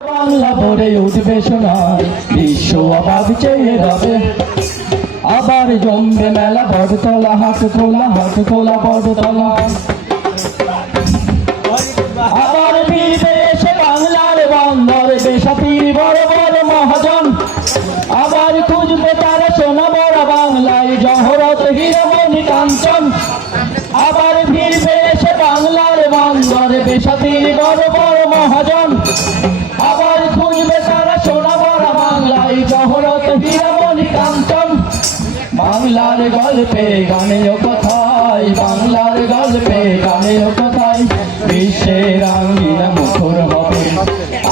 বাংলা ভরে উঠবে সোনার, বিশ্ব অবাক চেয়ে রবে। আবার জমবে মেলা বড়তলা হাট খোলা হাট খোলা বড়তলা আবার ফিরবে এসে বাংলার বন্দর, বেসাতির বড় বড় মহাজন। আবার খুঁজবে তারা সোনা বড় বাংলায় জহরত হীরমণি কাঞ্চন। আবার ফিরবে এসে বাংলার বন্দর, বেসাতির বড় বড় মহাজন। গল্পে গানে ও কথায়, বাংলার গল্পে গানে ও কথায়, বিশ্বের আঙ্গিনা মুখর হবে।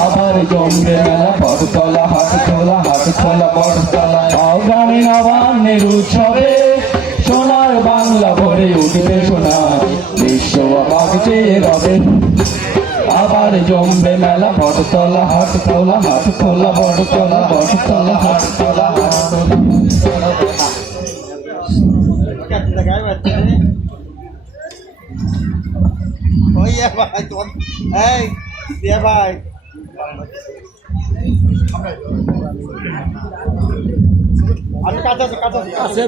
আবার জমবে মেলা বড়তলা হাট খোলা হাট খোলা বড়তলা আগামী নবান্নের উৎসবে সোনার বাংলা ভরে উঠবে সোনা। বিশ্ব অবাক চেয়ে রবে আবার জমবে মেলা বড়তলা হাট খোলা হাট খোলা বড়তলা বড়তলা হাট খোলা হাট খোলা ওই ইয়ে ভাই তোমার এই দিয়ে ভাই আমি কাছে আছে কাছে আছে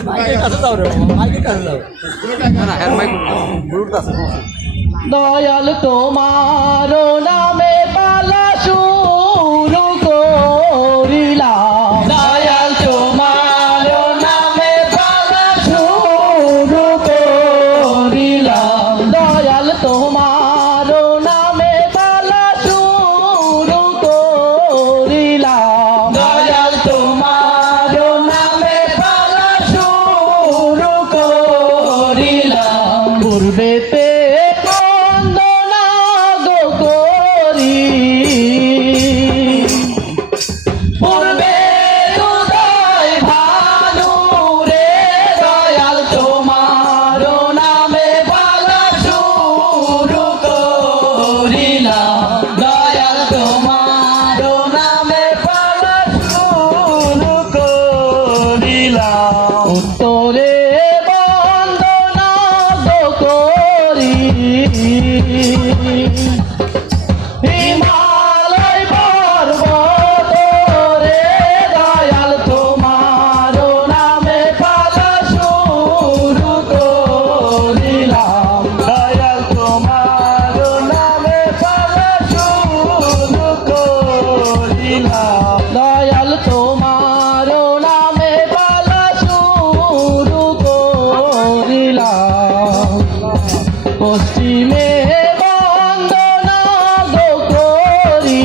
দয়াল তোমার নামে পালা উত্তরে বন্দনা গো করি। রে, দয়াল তোমার নামে পালা শুরু করিলাম। দয়াল তোমার নামে পালা শুরু করিলাম। দয়াল পশ্চিমে বন্দনা গো করি।